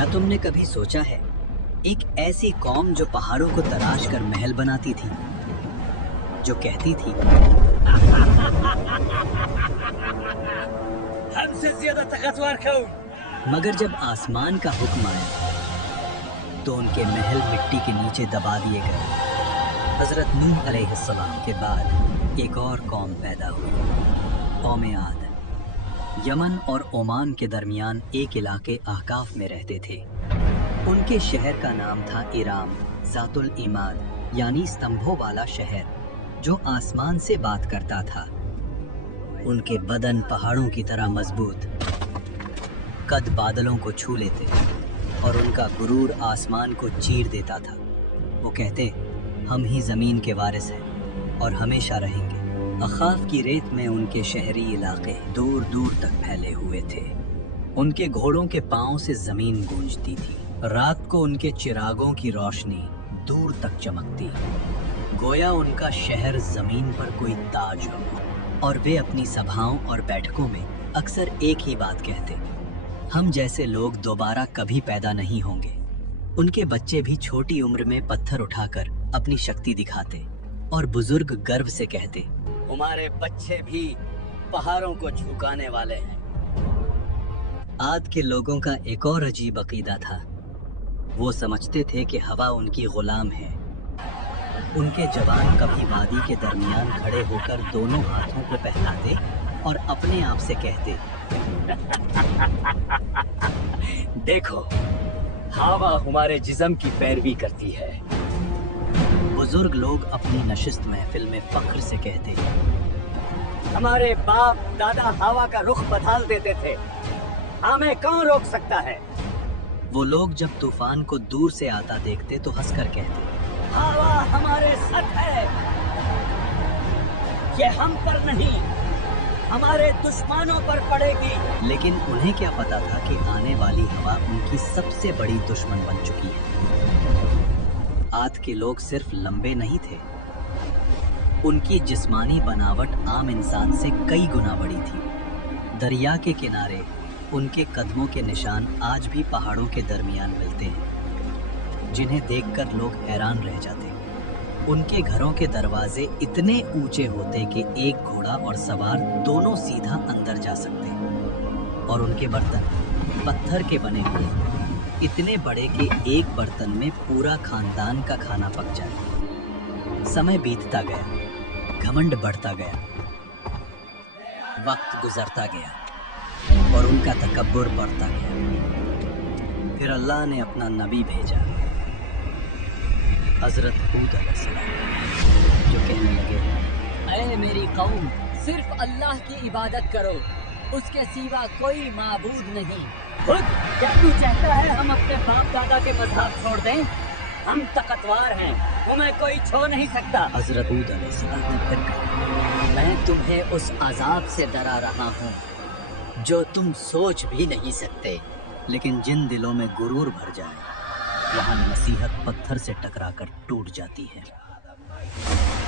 क्या तुमने कभी सोचा है, एक ऐसी कौम जो पहाड़ों को तराश कर महल बनाती थी, जो कहती थी हमसे ज्यादा ताकतवर कौन, मगर जब आसमान का हुक्म आया तो उनके महल मिट्टी के नीचे दबा दिए गए। हजरत नूह अलैहिस्सलाम के बाद एक और कौम पैदा हुई, कौम आद। यमन और ओमान के दरमियान एक इलाके अहकाफ में रहते थे। उनके शहर का नाम था इराम ज़ातुल इमाद, यानी स्तंभों वाला शहर जो आसमान से बात करता था। उनके बदन पहाड़ों की तरह मजबूत, कद बादलों को छू लेते और उनका गुरूर आसमान को चीर देता था। वो कहते, हम ही जमीन के वारिस हैं और हमेशा रहेंगे। अखाफ की रेत में उनके शहरी इलाके दूर दूर तक फैले हुए थे। उनके घोड़ों के पांव से जमीन गूंजती थी। रात को उनके चिरागों की रोशनी दूर तक चमकती, गोया उनका शहर जमीन पर कोई ताज हो। और वे अपनी सभाओं और बैठकों में अक्सर एक ही बात कहते, हम जैसे लोग दोबारा कभी पैदा नहीं होंगे। उनके बच्चे भी छोटी उम्र में पत्थर उठाकर अपनी शक्ति दिखाते और बुजुर्ग गर्व से कहते, हमारे बच्चे भी पहाड़ों को झुकाने वाले हैं। आद के लोगों का एक और अजीब अकीदा था। वो समझते थे कि हवा उनकी गुलाम है। उनके जवान कभी वादी के दरमियान खड़े होकर दोनों हाथों को फैलाते और अपने आप से कहते, देखो हवा हमारे जिस्म की पैरवी करती है। बुजुर्ग लोग अपनी नशिस्त महफिल में फख्र से कहते, हमारे बाप दादा हवा का रुख बदल देते थे, हमें कौन रोक सकता है। वो लोग जब तूफान को दूर से आता देखते तो हंसकर कहते, हवा हमारे साथ है, ये हम पर नहीं हमारे दुश्मनों पर पड़ेगी। लेकिन उन्हें क्या पता था कि आने वाली हवा उनकी सबसे बड़ी दुश्मन बन चुकी है। आद के लोग सिर्फ लंबे नहीं थे, उनकी जिस्मानी बनावट आम इंसान से कई गुना बड़ी थी। दरिया के किनारे उनके कदमों के निशान आज भी पहाड़ों के दरमियान मिलते हैं, जिन्हें देखकर लोग हैरान रह जाते। उनके घरों के दरवाजे इतने ऊंचे होते कि एक घोड़ा और सवार दोनों सीधा अंदर जा सकते, और उनके बर्तन पत्थर के बने हुए, इतने बड़े कि एक बर्तन में पूरा खानदान का खाना पक जाए। समय बीतता गया, घमंड बढ़ता गया, वक्त गुजरता गया और उनका तकब्बुर बढ़ता गया। फिर अल्लाह ने अपना नबी भेजा, हजरत हूद अलैहिस्सलाम, जो कहने लगे, ऐ मेरी कौम, सिर्फ अल्लाह की इबादत करो, उसके सिवा कोई माबूद नहीं। खुद क्या तू चाहता है हम अपने बाप दादा के मज़हब छोड़ दें? हम ताकतवर हैं, हमें कोई छो नहीं सकता। हजरत हूद अलैहिस्सलाम ने फिर कहा, मैं तुम्हें उस अजाब से डरा रहा हूँ जो तुम सोच भी नहीं सकते। लेकिन जिन दिलों में गुरूर भर जाए, वहाँ नसीहत पत्थर से टकराकर टूट जाती है।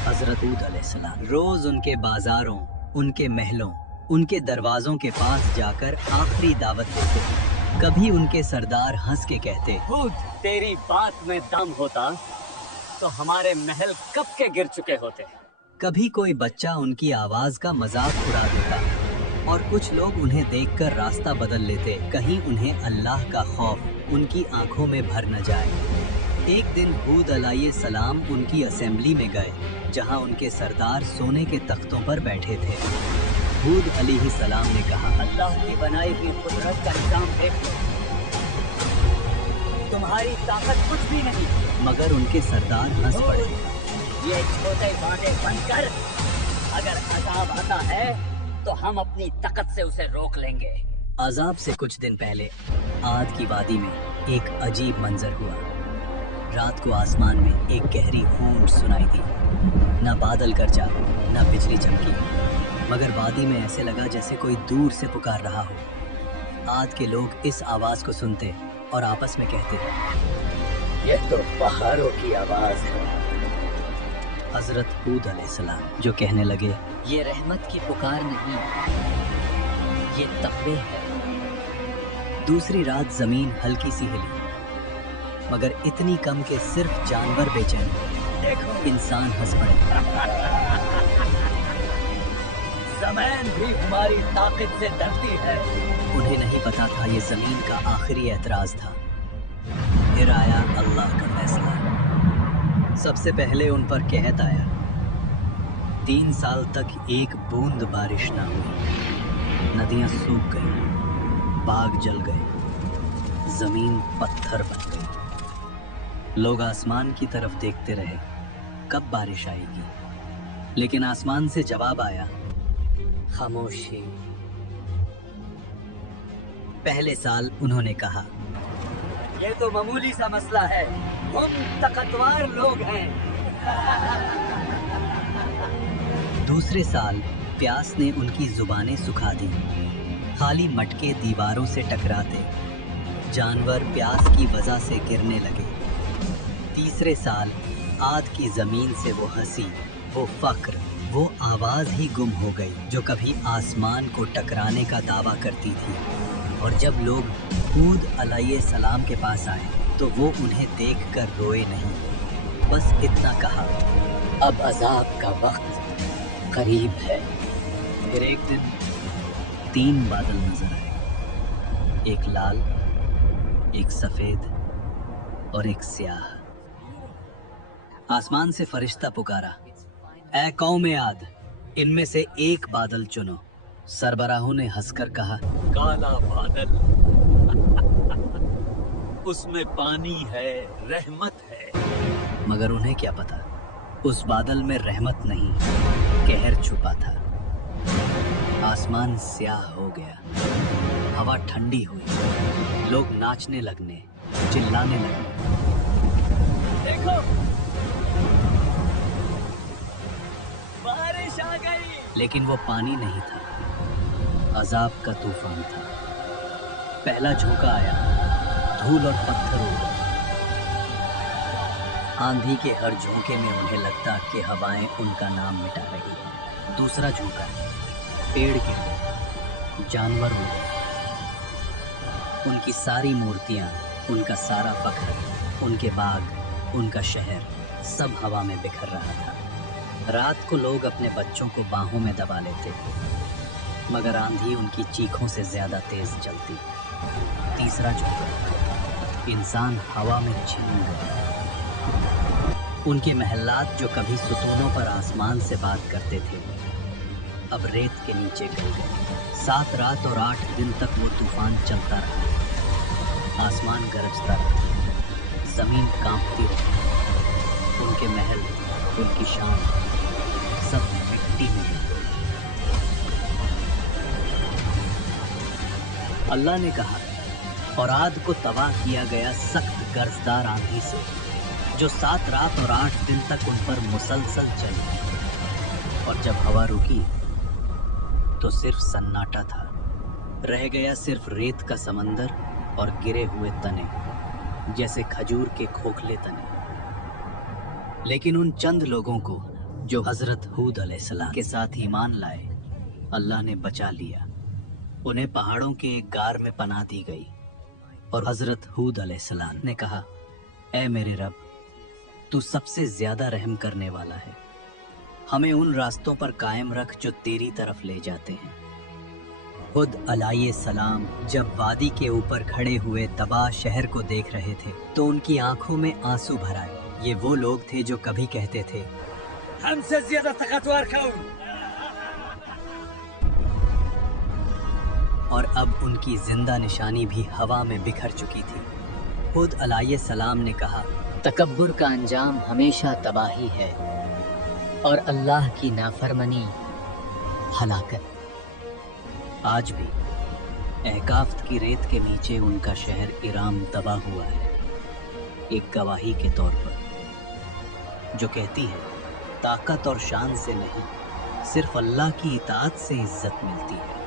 हजरत हूद अलैहिस्सलाम रोज उनके बाजारों, उनके महलों, उनके दरवाजों के पास जाकर आखिरी दावत देते। कभी उनके सरदार हंस के कहते, खुद तेरी बात में दम होता तो हमारे महल कब के गिर चुके होते। कभी कोई बच्चा उनकी आवाज का मजाक उड़ा देता और कुछ लोग उन्हें देखकर रास्ता बदल लेते, कहीं उन्हें अल्लाह का खौफ उनकी आंखों में भर न जाए। एक दिन हूद अलैहिस्सलाम उनकी असेंबली में गए, जहां उनके सरदार सोने के तख्तों पर बैठे थे। हूद अलैहिस्सलाम ने कहा, अल्लाह की बनाई हुई कुदरत का निजाम देख लो, तुम्हारी ताकत कुछ भी नहीं। मगर उनके सरदार हंस पड़े। ये छोटे बाटे बनकर अगर अजाब आता है तो हम अपनी ताकत से उसे रोक लेंगे। अजाब से कुछ दिन पहले आद की वादी में एक अजीब मंजर हुआ। रात को आसमान में एक गहरी गूंज सुनाई दी। न बादल गरजा, न बिजली चमकी, मगर वादी में ऐसे लगा जैसे कोई दूर से पुकार रहा हो। आद के लोग इस आवाज को सुनते और आपस में कहते, यह तो पहाड़ों की आवाज है। हजरत हूद अलैहिस्सलाम जो कहने लगे, ये रहमत की पुकार नहीं, ये तकबीर है। दूसरी रात जमीन हल्की सी हिली, मगर इतनी कम कि सिर्फ जानवर बेचैन, देखो इंसान हंस पड़े। ज़मीन भी हमारी ताकत से डरती है। उन्हें नहीं पता था ये जमीन का आखिरी एतराज था। फिर आया अल्लाह का फैसला। सबसे पहले उन पर कहत आया। 3 साल तक एक बूंद बारिश ना हुई। नदियां सूख गई, बाग जल गए, जमीन पत्थर बन गई। लोग आसमान की तरफ देखते रहे, कब बारिश आएगी। लेकिन आसमान से जवाब आया, खामोशी। पहले साल उन्होंने कहा, ये तो मामूली सा मसला है, हम ताकतवर लोग हैं। दूसरे साल प्यास ने उनकी जुबानें सुखा दी। खाली मटके दीवारों से टकराते, जानवर प्यास की वजह से गिरने लगे। तीसरे साल आद की जमीन से वो हंसी, वो फक्र, वो आवाज ही गुम हो गई जो कभी आसमान को टकराने का दावा करती थी। और जब लोग हूद अलैहिस्सलाम के पास आए तो वो उन्हें देखकर रोए नहीं, बस इतना कहा, अब अजाब का वक्त करीब है। फिर एक दिन 3 बादल नजर आए, एक लाल, एक सफेद और एक स्याह। आसमान से फरिश्ता पुकारा, ऐ कौम आद, इनमें से एक बादल चुनो। सरबराहों ने हंसकर कहा, काला बादल, उसमें पानी है, रहमत है। मगर उन्हें क्या पता, उस बादल में रहमत नहीं, कहर छुपा था। आसमान स्याह हो गया, हवा ठंडी हुई, लोग नाचने लगने, चिल्लाने लगे। देखो, बारिश आ गई। लेकिन वो पानी नहीं था, अजाब का तूफान था। पहला झोंका आया, धूल और पत्थर उड़े। आंधी के हर झोंके में उन्हें लगता कि हवाएं उनका नाम मिटा रही हैं। दूसरा झोंका, पेड़ गिरे, जानवर उड़े, उनकी सारी मूर्तियां, उनका सारा फख्र, उनके बाग, उनका शहर, सब हवा में बिखर रहा था। रात को लोग अपने बच्चों को बाहों में दबा लेते, मगर आंधी उनकी चीखों से ज्यादा तेज चलती। तीसरा झोंका, इंसान हवा में छिन गए। उनके महलात जो कभी सुतूनों पर आसमान से बात करते थे, अब रेत के नीचे गिर गए। 7 रात और 8 दिन तक वो तूफान चलता रहा। आसमान गरजता रहा, जमीन कांपती रही। उनके महल, उनकी शान, सब मिट्टी में मिल गए। अल्लाह ने कहा, और आद को तबाह किया गया सख्त गर्जदार आंधी से, जो 7 रात और 8 दिन तक उन पर मुसलसल चली। और जब हवा रुकी तो सिर्फ सन्नाटा था। रह गया सिर्फ रेत का समंदर और गिरे हुए तने, जैसे खजूर के खोखले तने। लेकिन उन चंद लोगों को जो हजरत हूद अलैहिस्सलाम के साथ ईमान लाए, अल्लाह ने बचा लिया। उन्हें पहाड़ों के एक गार में पनाह दी गई। और हजरत हूद अलैहिस्सलाम ने कहा, ऐ मेरे रब, तू सबसे ज्यादा रहम करने वाला है, हमें उन रास्तों पर कायम रख जो तेरी तरफ ले जाते हैं। हूद अलैहिस्सलाम जब वादी के ऊपर खड़े हुए तबाह शहर को देख रहे थे तो उनकी आंखों में आंसू भर आए। ये वो लोग थे जो कभी कहते थे, हमसे ज्यादा ताकतवर कौन। और अब उनकी जिंदा निशानी भी हवा में बिखर चुकी थी। हूद अलैहिस्सलाम ने कहा, तकब्बुर का अंजाम हमेशा तबाही है और अल्लाह की नाफरमानी हलाकत। आज भी एहकाफ्त की रेत के नीचे उनका शहर इराम दबा हुआ है, एक गवाही के तौर पर, जो कहती है ताकत और शान से नहीं, सिर्फ अल्लाह की इताअत से इज्जत मिलती है।